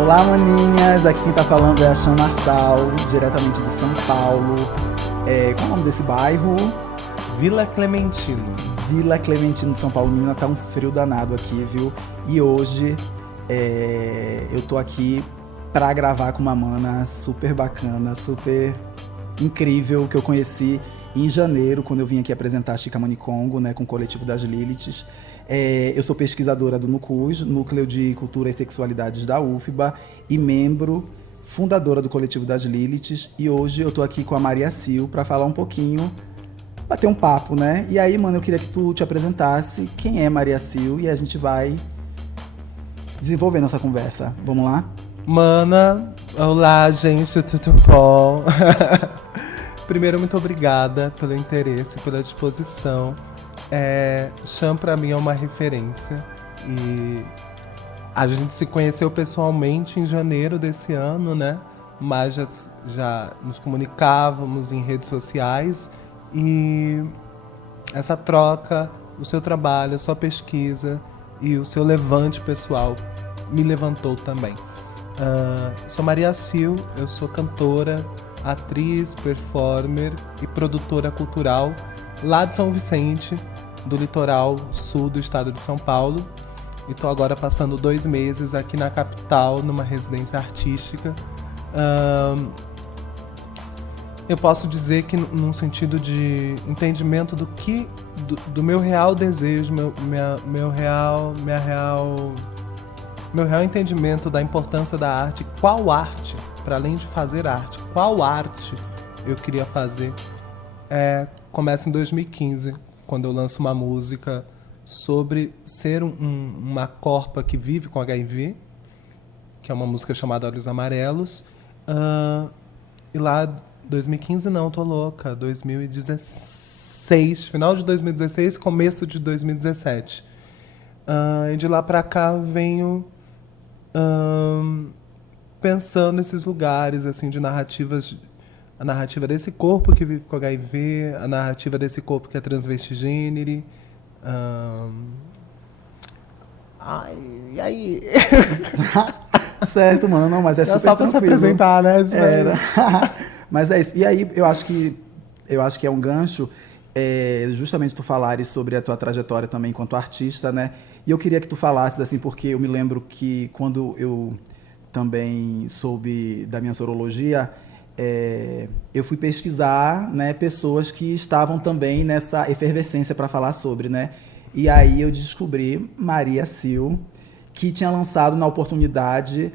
Olá, maninhas! Aqui quem tá falando é a Chan Marçal, diretamente de São Paulo. Qual é o nome desse bairro? Vila Clementino. Vila Clementino de São Paulo. Menina, tá um frio danado aqui, viu? E hoje eu tô aqui pra gravar com uma mana super bacana, super incrível, que eu conheci em janeiro, quando eu vim aqui apresentar a Chica Manicongo, né, com o coletivo das Liliths. Eu sou pesquisadora do NUCUS, Núcleo de Cultura e Sexualidades da UFBA, e membro fundadora do coletivo das Liliths. E hoje eu tô aqui com a Maria Sil para falar um pouquinho, bater um papo, né? E aí, mano, eu queria que tu te apresentasse quem é Maria Sil e a gente vai desenvolvendo essa conversa. Vamos lá? Mana, olá, gente, tudo bom? Primeiro, muito obrigada pelo interesse, pela disposição. Chan, pra mim, é uma referência. E a gente se conheceu pessoalmente em janeiro desse ano, né? Mas já nos comunicávamos em redes sociais. E essa troca, o seu trabalho, a sua pesquisa e o seu levante pessoal me levantou também. Sou Maria Sil, eu sou cantora, atriz, performer e produtora cultural lá de São Vicente, do litoral sul do estado de São Paulo. E tô agora passando 2 meses aqui na capital, numa residência artística. Eu posso dizer que num sentido de entendimento do meu real desejo, meu real entendimento da importância da arte. Qual arte, para além de fazer arte, qual arte eu queria fazer? Começa em 2015, quando eu lanço uma música sobre ser uma corpa que vive com HIV, que é uma música chamada Olhos Amarelos. E lá, 2015 não, tô louca, 2016, final de 2016, começo de 2017. E de lá pra cá venho pensando nesses lugares assim de narrativas, a narrativa desse corpo que vive com HIV, a narrativa desse corpo que é transvestigênero. E aí? Certo, mano, não, mas é super só pra se tranquilo. apresentar, né? Era. Mas é isso. E aí, eu acho que é um gancho, justamente tu falares sobre a tua trajetória também enquanto artista, né? E eu queria que tu falasses, assim, porque eu me lembro que quando eu também soube da minha sorologia, eu fui pesquisar, né, pessoas que estavam também nessa efervescência para falar sobre, né? E aí eu descobri Maria Sil, que tinha lançado na oportunidade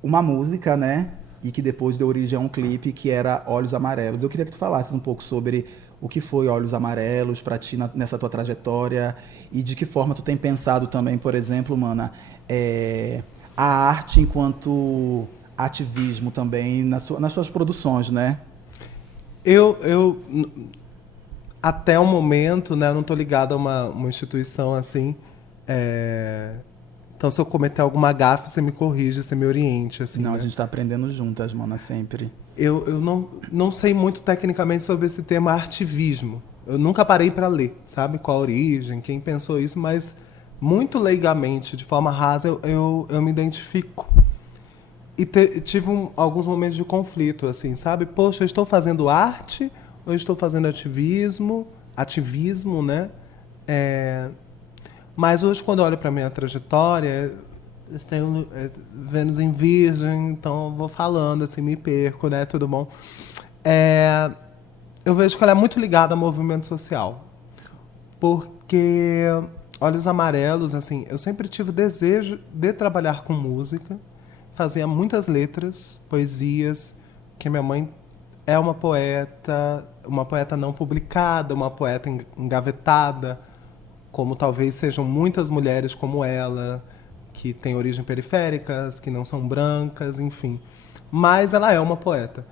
uma música, né? E que depois deu origem a um clipe que era Olhos Amarelos. Eu queria que tu falasses um pouco sobre o que foi Olhos Amarelos para ti nessa tua trajetória e de que forma tu tem pensado também, por exemplo, mana, a arte enquanto ativismo também nas suas produções, né? Eu até o momento, né, eu não tô ligado a uma instituição assim. Então, se eu cometer alguma gafe, você me corrige, você me oriente, assim, Não, né? a gente tá aprendendo juntas, mana, sempre. Eu não sei muito tecnicamente sobre esse termo ativismo. Eu nunca parei para ler, sabe? Qual a origem, quem pensou isso, mas muito leigamente, de forma rasa, eu me identifico. E tive alguns momentos de conflito, assim, sabe? Poxa, eu estou fazendo arte ou eu estou fazendo ativismo, né? Mas hoje, quando eu olho para minha trajetória, eu tenho Vênus em Virgem, então eu vou falando, assim, me perco, né? Tudo bom? Eu vejo que ela é muito ligada ao movimento social. Porque Olhos Amarelos, assim, eu sempre tive o desejo de trabalhar com música, fazia muitas letras, poesias, que minha mãe é uma poeta não publicada, uma poeta engavetada, como talvez sejam muitas mulheres como ela, que têm origem periféricas, que não são brancas, enfim. Mas ela é uma poeta.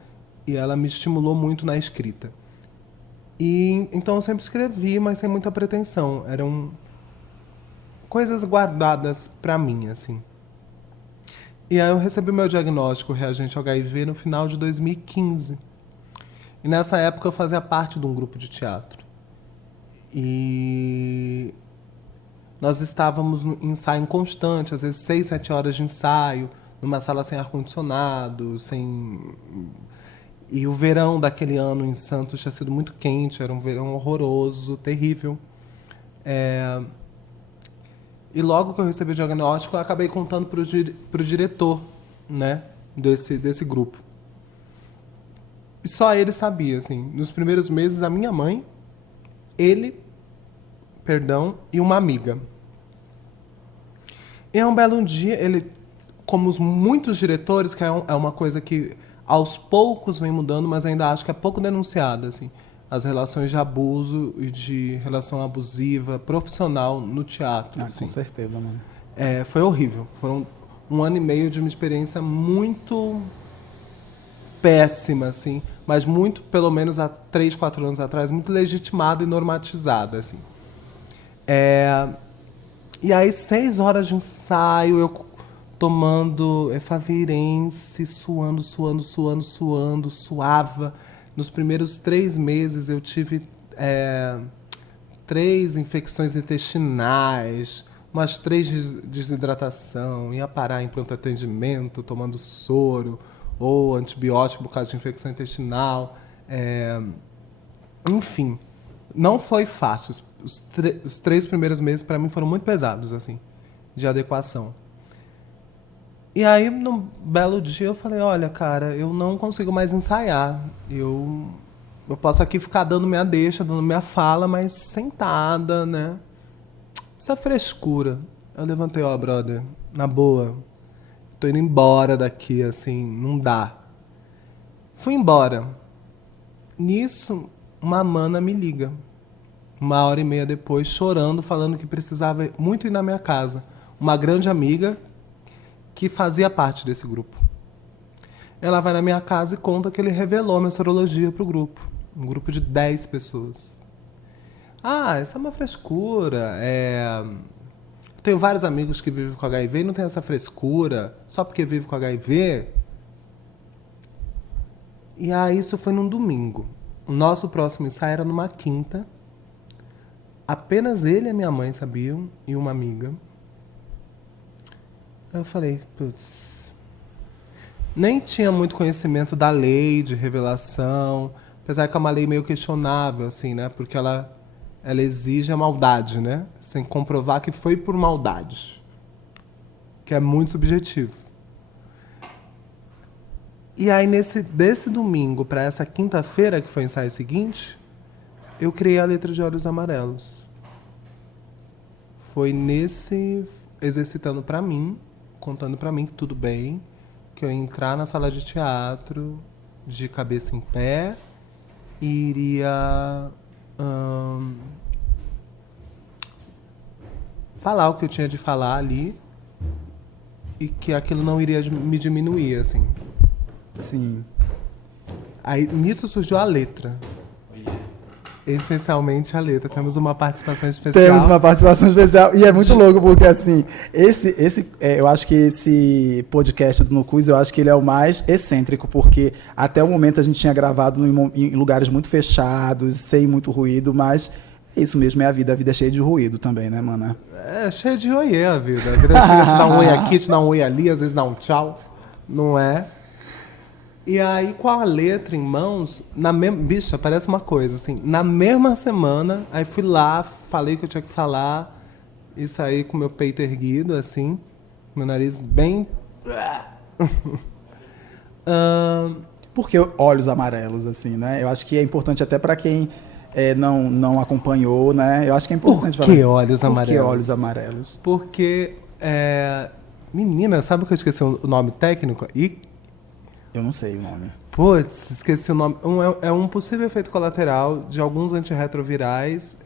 E ela me estimulou muito na escrita. E então eu sempre escrevi, mas sem muita pretensão. Eram coisas guardadas pra mim, assim. E aí eu recebi meu diagnóstico reagente ao HIV no final de 2015. E nessa época eu fazia parte de um grupo de teatro. E nós estávamos em ensaio constante, às vezes 6, 7 horas de ensaio, numa sala sem ar-condicionado, sem... E o verão daquele ano em Santos tinha sido muito quente, era um verão horroroso, terrível. E logo que eu recebi o diagnóstico, eu acabei contando para o diretor, né, desse grupo. E só ele sabia, assim. Nos primeiros meses, a minha mãe, e uma amiga. E um belo dia, ele, como muitos diretores, que é uma coisa que aos poucos vem mudando, mas ainda acho que é pouco denunciada, assim. As relações de abuso e de relação abusiva profissional no teatro. Assim. Com certeza, mano. Foi horrível. Foram 1 ano e meio de uma experiência muito péssima, assim, mas muito, pelo menos há 3, 4 anos atrás, muito legitimada e normatizada, assim. E aí, 6 horas de ensaio, eu tomando efavirense, suava. Nos primeiros 3 meses eu tive 3 infecções intestinais, umas 3 desidratação, ia parar em pronto atendimento, tomando soro ou antibiótico por causa de infecção intestinal. Enfim, não foi fácil. Os 3 primeiros meses para mim foram muito pesados, assim, de adequação. E aí, num belo dia, eu falei, olha, cara, eu não consigo mais ensaiar. Eu posso aqui ficar dando minha deixa, dando minha fala, mas sentada, né? Essa frescura. Eu levantei, ó, brother, na boa, tô indo embora daqui, assim, não dá. Fui embora. Nisso, uma mana me liga. 1h30 depois, chorando, falando que precisava muito ir na minha casa. Uma grande amiga que fazia parte desse grupo. Ela vai na minha casa e conta que ele revelou minha sorologia pro grupo. Um grupo de 10 pessoas. Ah, isso é uma frescura. Tenho vários amigos que vivem com HIV e não tem essa frescura. Só porque vive com HIV. E aí isso foi num domingo. O nosso próximo ensaio era numa quinta. Apenas ele e a minha mãe sabiam, e uma amiga. Eu falei, putz, nem tinha muito conhecimento da lei de revelação, apesar que é uma lei meio questionável, assim, né? Porque ela exige a maldade, né? Sem comprovar que foi por maldade, que é muito subjetivo. E aí, desse domingo para essa quinta-feira, que foi o ensaio seguinte, eu criei a letra de Olhos Amarelos. Foi exercitando para mim, contando para mim que tudo bem, que eu ia entrar na sala de teatro de cabeça em pé e iria falar o que eu tinha de falar ali e que aquilo não iria me diminuir, assim. Sim. Aí nisso surgiu a letra. Essencialmente a letra. Temos uma participação especial. Temos uma participação especial. E é muito louco, porque assim, eu acho que esse podcast do Nucus, eu acho que ele é o mais excêntrico, porque até o momento a gente tinha gravado em lugares muito fechados, sem muito ruído, mas é isso mesmo, é a vida. A vida é cheia de ruído também, né, mana? É cheia de oiê a vida. A vida chega, te dá um oi aqui, te dá um oi ali, às vezes dá um tchau. Não é? E aí, com a letra em mãos, bicha, parece uma coisa, assim, na mesma semana, aí fui lá, falei o que eu tinha que falar, e saí com meu peito erguido, assim, meu nariz bem... Por que Olhos Amarelos, assim, né? Eu acho que é importante até para quem não acompanhou, né? Eu acho que é importante falar. Por que Olhos Amarelos? Por que Olhos Amarelos? Porque, menina, sabe que eu esqueci o nome técnico? Eu não sei o nome. Putz, esqueci o nome. É um possível efeito colateral de alguns antirretrovirais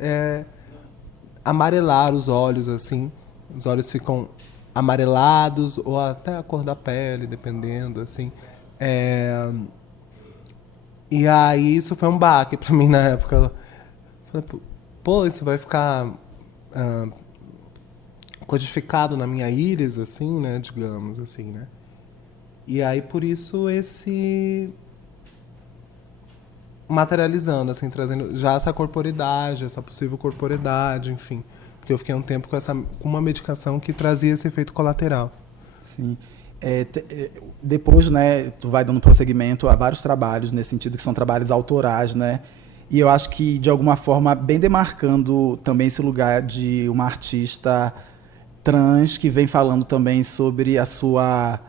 amarelar os olhos, assim. Os olhos ficam amarelados ou até a cor da pele, dependendo, assim. E aí isso foi um baque pra mim na época. Eu falei, pô, isso vai ficar codificado na minha íris, assim, né? Digamos, assim, né? E aí, por isso, materializando, assim, trazendo já essa corporidade, essa possível corporidade, enfim. Porque eu fiquei um tempo com uma medicação que trazia esse efeito colateral. Sim. Depois, né, tu vai dando prosseguimento a vários trabalhos, nesse sentido que são trabalhos autorais, né? E eu acho que, de alguma forma, bem demarcando também esse lugar de uma artista trans que vem falando também sobre a sua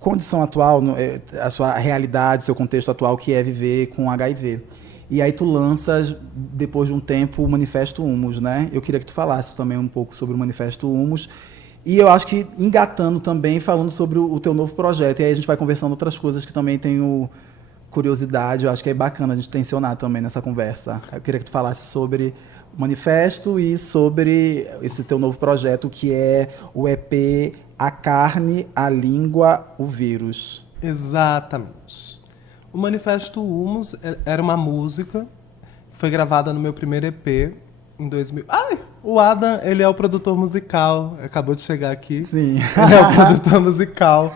condição atual, a sua realidade, seu contexto atual, que é viver com HIV. E aí tu lanças, depois de um tempo, o Manifesto Humus, né? Eu queria que tu falasses também um pouco sobre o Manifesto Humus. E eu acho que engatando também, falando sobre o teu novo projeto. E aí a gente vai conversando outras coisas que também tenho curiosidade. Eu acho que é bacana a gente tensionar também nessa conversa. Eu queria que tu falasse sobre o Manifesto e sobre esse teu novo projeto, que é o EP A Carne, a Língua, o Vírus. Exatamente. O Manifesto Humus era uma música que foi gravada no meu primeiro EP em 2000. Ai, o Adam, ele é o produtor musical. Acabou de chegar aqui. Sim. Ele é o produtor musical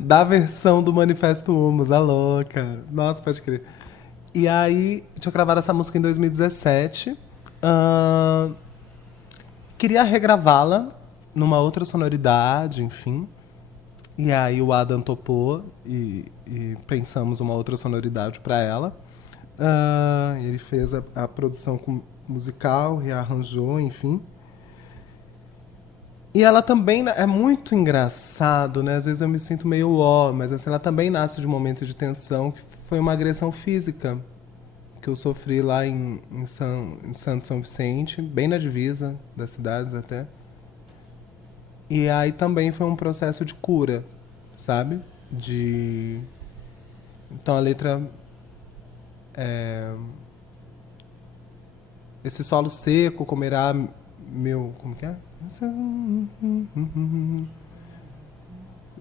da versão do Manifesto Humus, a louca. Nossa, pode crer. E aí, tinha gravado essa música em 2017. Queria regravá-la numa outra sonoridade, enfim. E aí o Adam topou e pensamos uma outra sonoridade para ela. Ele fez a produção musical, rearranjou, enfim. E ela também é muito engraçado, né? Às vezes eu me sinto meio mas assim, ela também nasce de um momento de tensão, que foi uma agressão física que eu sofri lá em Santo São Vicente, bem na divisa das cidades até. E aí também foi um processo de cura, sabe? Então a letra esse solo seco comerá meu... Como que é?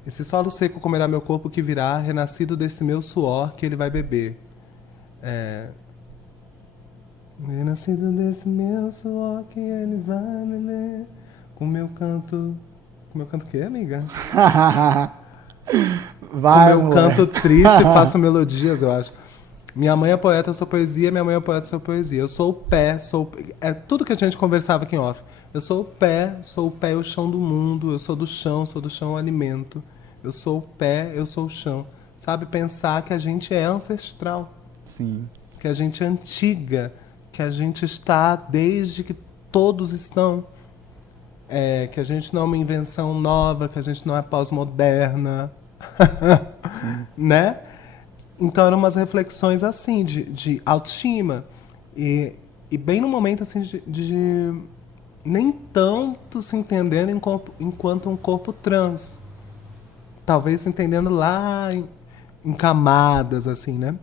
Esse solo seco comerá meu corpo que virá, renascido desse meu suor que ele vai beber. Renascido desse meu suor que ele vai beber. Com meu canto... Com meu canto o quê, amiga? Vai, com meu canto triste faço melodias, eu acho. Minha mãe é poeta, eu sou poesia. Minha mãe é poeta, eu sou poesia. Eu sou o pé, é tudo que a gente conversava aqui em off. Eu sou o pé e o chão do mundo. Eu sou do chão o alimento. Eu sou o pé, eu sou o chão. Sabe, pensar que a gente é ancestral. Sim. Que a gente é antiga. Que a gente está desde que todos estão. Que a gente não é uma invenção nova, que a gente não é pós-moderna. Né? Então eram umas reflexões assim, de autoestima. E bem no momento assim, de nem tanto se entendendo enquanto um corpo trans. Talvez se entendendo lá em camadas, assim, né?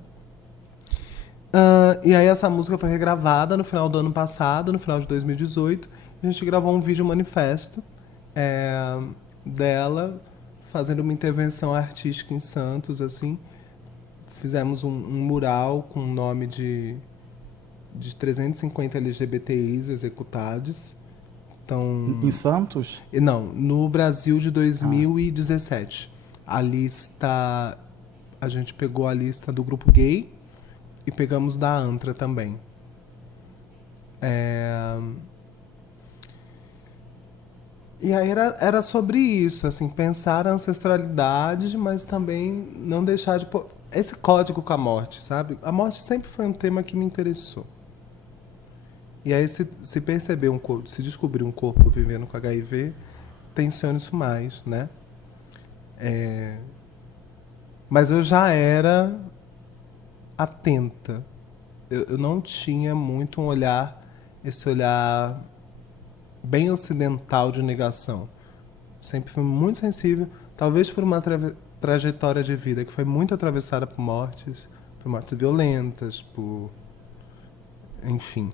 E aí essa música foi regravada no final do ano passado, no final de 2018. A gente gravou um vídeo manifesto dela fazendo uma intervenção artística em Santos, assim. Fizemos um mural com o nome de 350 LGBTIs executados. Então, em Santos? Não, no Brasil de 2017. A lista... A gente pegou a lista do grupo gay e pegamos da ANTRA também. E aí era sobre isso, assim, pensar a ancestralidade, mas também não deixar de... Esse código com a morte, sabe? A morte sempre foi um tema que me interessou. E aí se perceber um corpo, se descobrir um corpo vivendo com HIV, tensiona isso mais, né? Mas eu já era atenta. Eu não tinha muito esse olhar bem ocidental de negação. Sempre fui muito sensível, talvez por uma trajetória de vida que foi muito atravessada por mortes violentas, enfim.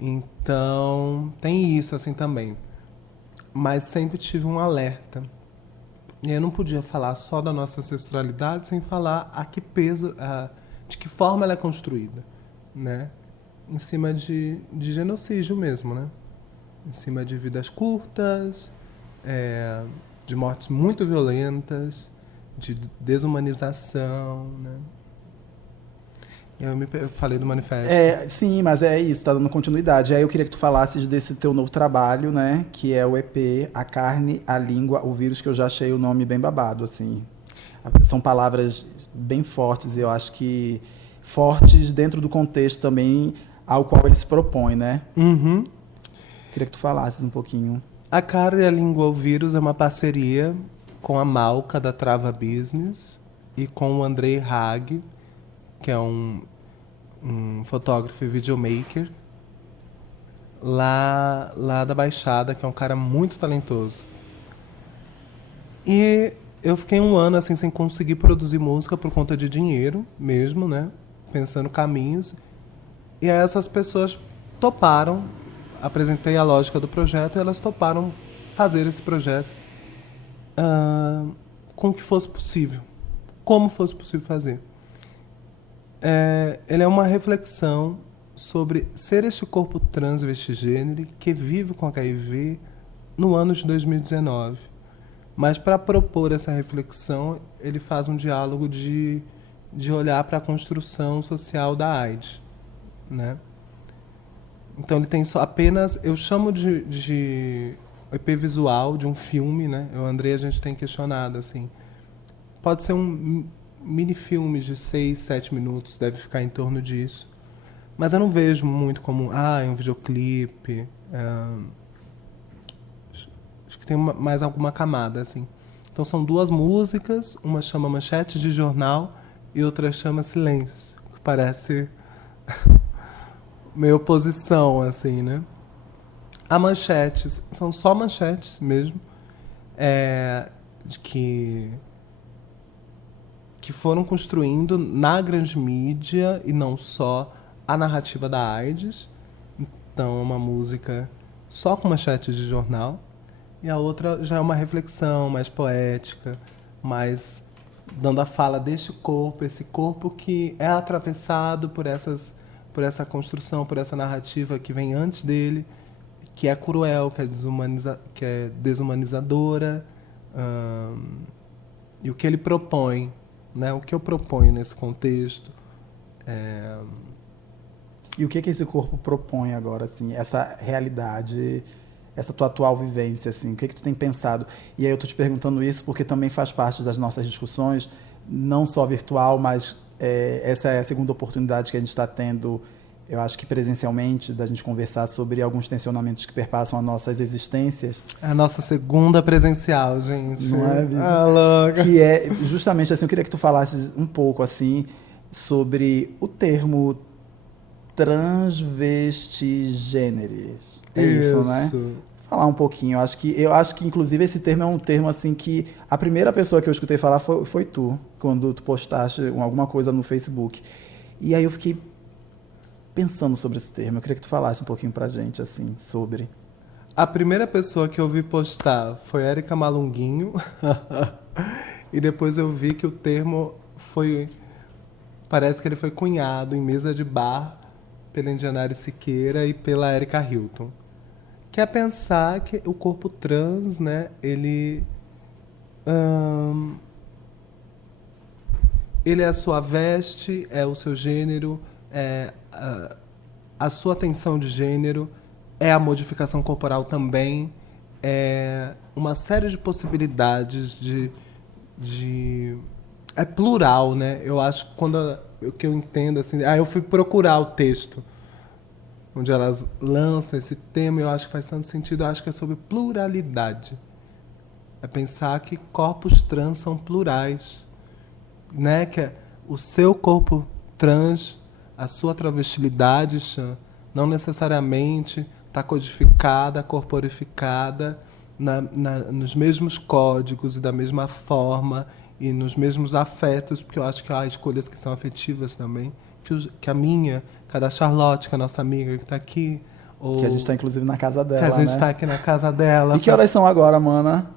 Então, tem isso assim também. Mas sempre tive um alerta. E eu não podia falar só da nossa ancestralidade sem falar a que peso, de que forma ela é construída, né? Em cima de genocídio mesmo, né? Em cima de vidas curtas, de mortes muito violentas, de desumanização, né? Eu falei do manifesto. Sim, mas é isso, tá dando continuidade. Aí eu queria que tu falasses desse teu novo trabalho, né? Que é o EP A Carne, a Língua, o Vírus, que eu já achei o nome bem babado, assim. São palavras bem fortes e eu acho que fortes dentro do contexto também ao qual ele se propõe, né? Uhum. Queria que tu falasses um pouquinho. A Carne, a Língua, o Vírus é uma parceria com a Malca da Trava Business e com o Andrei Hag, que é um fotógrafo e videomaker lá da Baixada, que é um cara muito talentoso. E eu fiquei um ano assim sem conseguir produzir música por conta de dinheiro mesmo, né? Pensando caminhos. E aí essas pessoas toparam, apresentei a lógica do projeto e elas toparam fazer esse projeto com o que fosse possível. Como fosse possível fazer. Ele é uma reflexão sobre ser este corpo trans vestigênero que vive com HIV no ano de 2019. Mas para propor essa reflexão, ele faz um diálogo de olhar para a construção social da AIDS, né? Então ele tem só apenas, eu chamo de EP visual de um filme, né? Eu e o André, a gente tem questionado assim. Pode ser um mini filme de 6, 7 minutos, deve ficar em torno disso. Mas eu não vejo muito como um videoclipe. Acho que tem mais alguma camada, assim. Então são 2 músicas, uma chama Manchetes de Jornal e outra chama Silêncios, que parece meio oposição, assim, né? A Manchetes, são só manchetes mesmo, de que foram construindo na grande mídia e não só a narrativa da AIDS. Então é uma música só com manchetes de jornal. E a outra já é uma reflexão mais poética, mais dando a fala deste corpo, esse corpo que é atravessado por essa construção, por essa narrativa que vem antes dele, que é cruel, que é desumanizadora. E o que ele propõe, né? O que eu proponho nesse contexto. E o que esse corpo propõe agora, assim, essa realidade, essa tua atual vivência, assim, o que tu tem pensado? E aí eu tô te perguntando isso porque também faz parte das nossas discussões, não só virtual, mas essa é a segunda oportunidade que a gente está tendo, eu acho que presencialmente, da gente conversar sobre alguns tensionamentos que perpassam as nossas existências. A nossa segunda presencial, gente. Não é, Bisa? Louca. Que é justamente assim, eu queria que tu falasses um pouco, assim, sobre o termo transvestigêneres. É isso, né? Falar um pouquinho. Eu acho que inclusive esse termo é um termo assim que a primeira pessoa que eu escutei falar foi tu, quando tu postaste alguma coisa no Facebook. E aí eu fiquei pensando sobre esse termo. Eu queria que tu falasse um pouquinho pra gente assim sobre. A primeira pessoa que eu vi postar foi Érica Malunguinho. E depois eu vi que o termo parece que ele foi cunhado em mesa de bar pela Indianara Siqueira e pela Erika Hilton. Que é pensar que o corpo trans, né, ele é a sua veste, é o seu gênero, é a sua tensão de gênero, é a modificação corporal também, é uma série de possibilidades é plural, né? Eu acho que o que eu entendo assim, eu fui procurar o texto onde elas lançam esse tema, eu acho que faz tanto sentido, eu acho que é sobre pluralidade. É pensar que corpos trans são plurais, né? Que é o seu corpo trans, a sua travestilidade, não necessariamente está codificada, corporificada nos mesmos códigos e da mesma forma e nos mesmos afetos, porque eu acho que há escolhas que são afetivas também, que a minha, que a da Charlotte, que é a nossa amiga que está aqui. Que a gente está inclusive na casa dela, que a gente né? está aqui na casa dela. E que horas são agora, mana?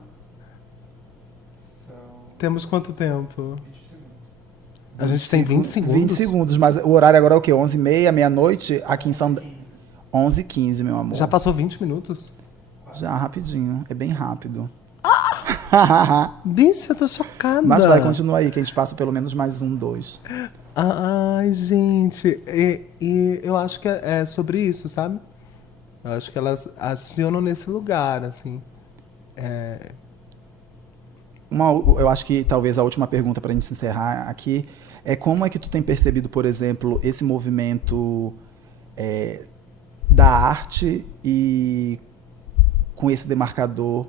Temos quanto tempo? 20 segundos. A gente tem 20 segundos? 20 segundos, mas o horário agora é o quê? 11h30, meia-noite? Aqui em São... 11h15, meu amor. Já passou 20 minutos? Já, rapidinho. É bem rápido. Bicho, eu tô chocada. Mas vai, continua aí, que a gente passa pelo menos mais 1, 2. Ai, gente, e eu acho que é sobre isso, sabe? Eu acho que elas acionam nesse lugar, assim. Eu acho que talvez a última pergunta para a gente encerrar aqui é como é que tu tem percebido, por exemplo, esse movimento da arte e com esse demarcador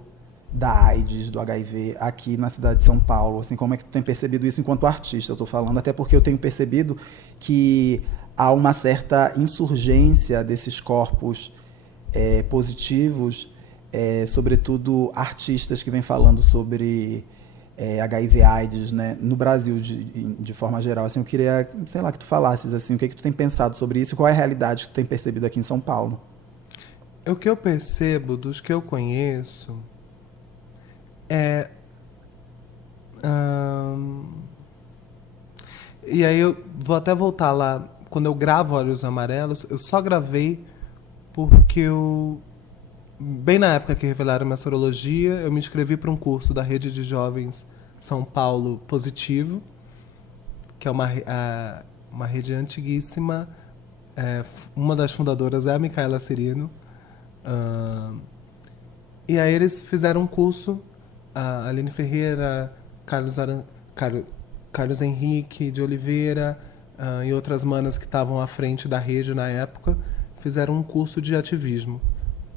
da AIDS, do HIV, aqui na cidade de São Paulo? Assim, como é que tu tem percebido isso enquanto artista? Eu estou falando, até porque eu tenho percebido que há uma certa insurgência desses corpos positivos, sobretudo artistas que vêm falando sobre HIV/AIDS, né, no Brasil de forma geral. Assim, eu queria, sei lá, que tu falasses assim, o que tu tem pensado sobre isso, qual é a realidade que tu tem percebido aqui em São Paulo? O que eu percebo dos que eu conheço é. ahn, e aí eu vou até voltar lá. Quando eu gravo Olhos Amarelos, eu só gravei porque eu. Bem na época que revelaram minha sorologia, eu me inscrevi para um curso da Rede de Jovens São Paulo Positivo, que é uma rede antiguíssima. Uma das fundadoras é a Micaela Cirino. Ahn, E aí eles fizeram um curso, a Aline Ferreira, Carlos, Aran, Car- Carlos Henrique de Oliveira, e outras manas que estavam à frente da rede na época, fizeram um curso de ativismo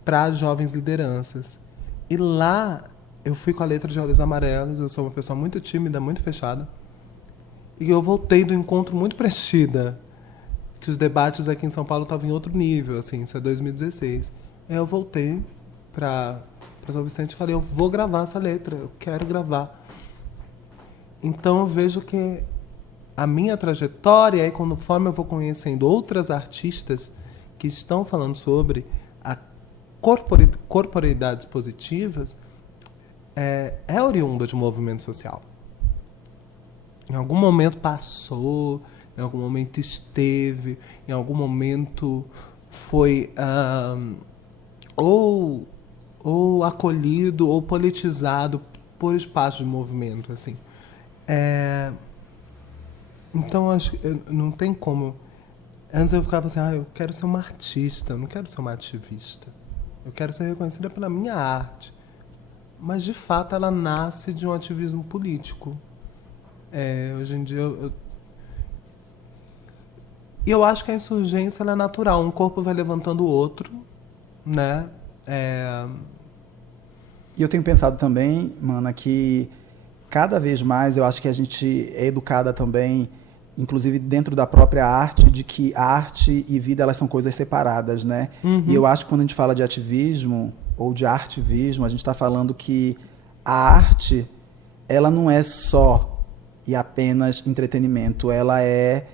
para jovens lideranças. E lá eu fui com a letra de Olhos Amarelos, eu sou uma pessoa muito tímida, muito fechada, e eu voltei do encontro muito preenchida, que os debates aqui em São Paulo estavam em outro nível, assim, isso é 2016. Aí eu voltei para São Vicente e falei, eu vou gravar essa letra, eu quero gravar. Então eu vejo que a minha trajetória, aí conforme eu vou conhecendo outras artistas que estão falando sobre a corporeidades positivas, é oriunda de um movimento social. Em algum momento passou, em algum momento esteve, em algum momento foi ou, ou acolhido ou politizado por espaço de movimento, assim. É, então acho que não tem como. Antes eu ficava assim, eu quero ser uma artista, eu não quero ser uma ativista. Eu quero ser reconhecida pela minha arte. Mas de fato ela nasce de um ativismo político. Hoje em dia eu acho que a insurgência ela é natural, um corpo vai levantando o outro, né? E eu tenho pensado também, mana, que cada vez mais eu acho que a gente é educada também, inclusive dentro da própria arte, de que arte e vida elas são coisas separadas, né? E eu acho que quando a gente fala de ativismo ou de artivismo, a gente está falando que a arte ela não é só e apenas entretenimento, ela é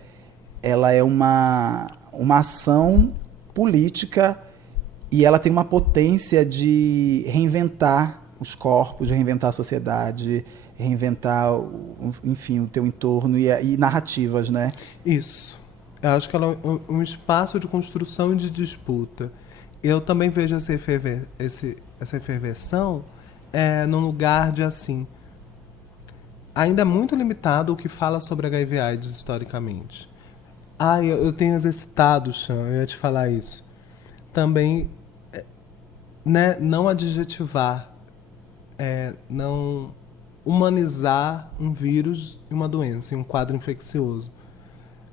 uma ação política e ela tem uma potência de reinventar os corpos, de reinventar a sociedade, reinventar, enfim, o teu entorno e narrativas, né? Isso. Eu acho que ela é um espaço de construção e de disputa. Eu também vejo essa efervesção num lugar de assim. Ainda é muito limitado o que fala sobre HIV/AIDS historicamente. Eu tenho exercitado, Chan, eu ia te falar isso. Também, né, não adjetivar, não humanizar um vírus e uma doença, e um quadro infeccioso.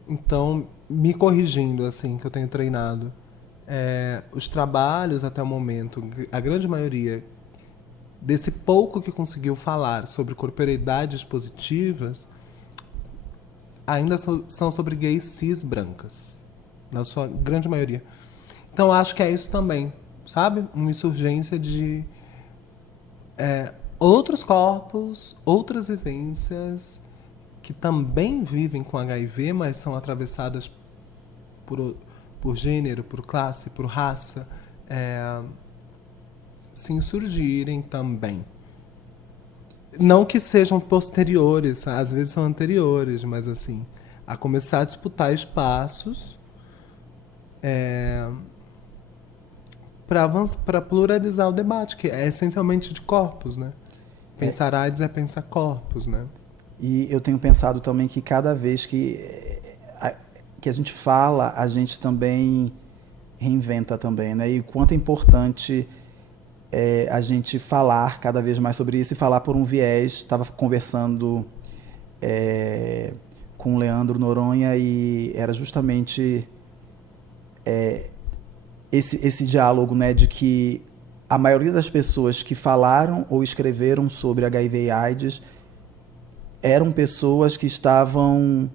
Então, me corrigindo, assim, que eu tenho treinado, os trabalhos até o momento, a grande maioria desse pouco que conseguiu falar sobre corporeidades positivas, ainda são sobre gays cis brancas, na sua grande maioria. Então, acho que é isso também, sabe? Uma insurgência de outros corpos, outras vivências que também vivem com HIV, mas são atravessadas por gênero, por classe, por raça, se insurgirem também. Não que sejam posteriores, às vezes são anteriores, mas assim, a começar a disputar espaços para pluralizar o debate, que é essencialmente de corpos, né? Pensar AIDS é pensar corpos, né? E eu tenho pensado também que cada vez que a gente fala, a gente também reinventa também, né? E o quanto é importante a gente falar cada vez mais sobre isso e falar por um viés. Estava conversando com o Leandro Noronha e era justamente esse diálogo, né, de que a maioria das pessoas que falaram ou escreveram sobre HIV e AIDS eram pessoas que estavam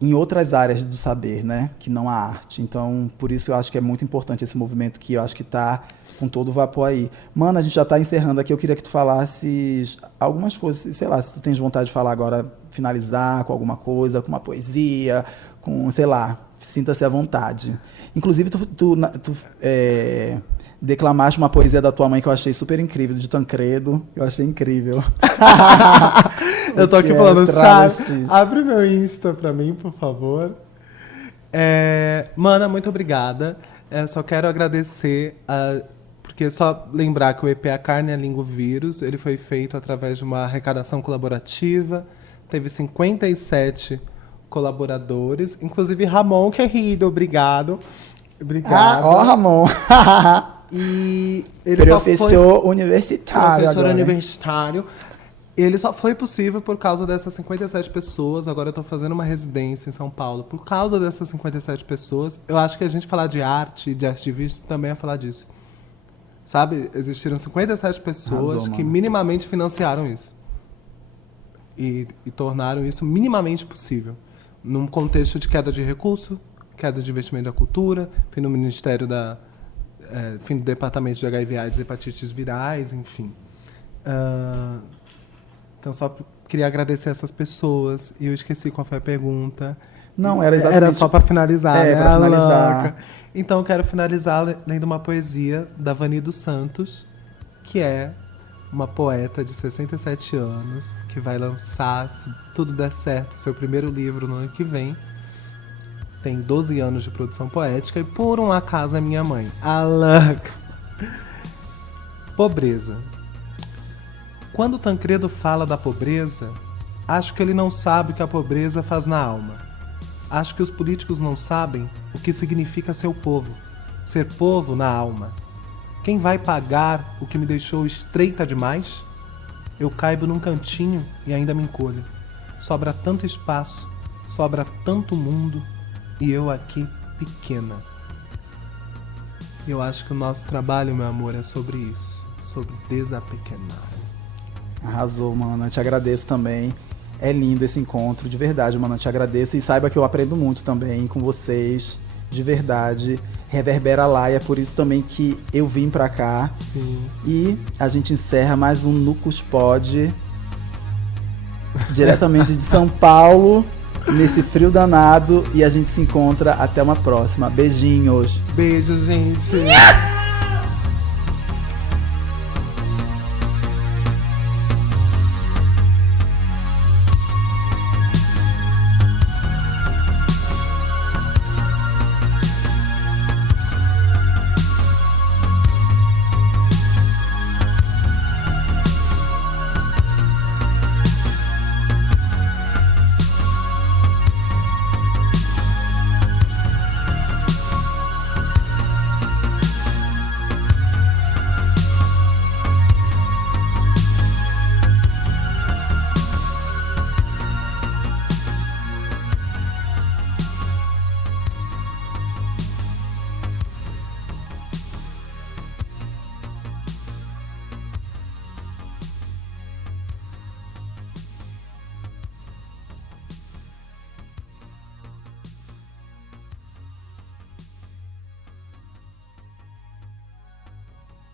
em outras áreas do saber, né, que não a arte. Então, por isso eu acho que é muito importante esse movimento, que eu acho que está com todo o vapor aí. Mano, a gente já está encerrando aqui, eu queria que tu falasses algumas coisas, sei lá, se tu tens vontade de falar agora, finalizar com alguma coisa, com uma poesia, com, sei lá, sinta-se à vontade. Inclusive, tu declamaste uma poesia da tua mãe que eu achei super incrível, de Tancredo. Eu achei incrível. Eu tô aqui falando, chat, abre meu Insta pra mim, por favor. Mana, muito obrigada. Só quero agradecer, porque só lembrar que o EP A Carne, a Língua, o Vírus, ele foi feito através de uma arrecadação colaborativa. Teve 57 colaboradores, inclusive Ramon querido, obrigado. Obrigado. Ó, Ramon. E ele professor universitário. Professor universitário. Ele só foi possível por causa dessas 57 pessoas. Agora eu tô fazendo uma residência em São Paulo. Por causa dessas 57 pessoas, eu acho que a gente falar de arte, de ativismo, também é falar disso. Sabe? Existiram 57 pessoas que minimamente financiaram isso. E tornaram isso minimamente possível. Num contexto de queda de recurso, queda de investimento da cultura, fim do Ministério fim do Departamento de HIV, AIDS, hepatites virais, enfim. Então, só queria agradecer essas pessoas. E eu esqueci qual foi a pergunta. Não, era exatamente... Era só para finalizar, né? Para finalizar. Então, eu quero finalizar lendo uma poesia da Vani dos Santos, que é uma poeta de 67 anos, que vai lançar, se tudo der certo, seu primeiro livro no ano que vem. Tem 12 anos de produção poética e, por um acaso, é minha mãe. Pobreza. Quando Tancredo fala da pobreza, acho que ele não sabe o que a pobreza faz na alma. Acho que os políticos não sabem o que significa ser o povo. Ser povo na alma. Quem vai pagar o que me deixou estreita demais? Eu caibo num cantinho e ainda me encolho. Sobra tanto espaço, sobra tanto mundo, e eu aqui pequena. Eu acho que o nosso trabalho, meu amor, é sobre isso. Sobre desapequenar. Arrasou, mano. Eu te agradeço também. É lindo esse encontro, de verdade, mano. Eu te agradeço. E saiba que eu aprendo muito também com vocês. De verdade. Reverbera lá. E é por isso também que eu vim pra cá. Sim. E a gente encerra mais um Nucus Pod. Diretamente de São Paulo. Nesse frio danado. E a gente se encontra até uma próxima. Beijinhos. Beijo, gente.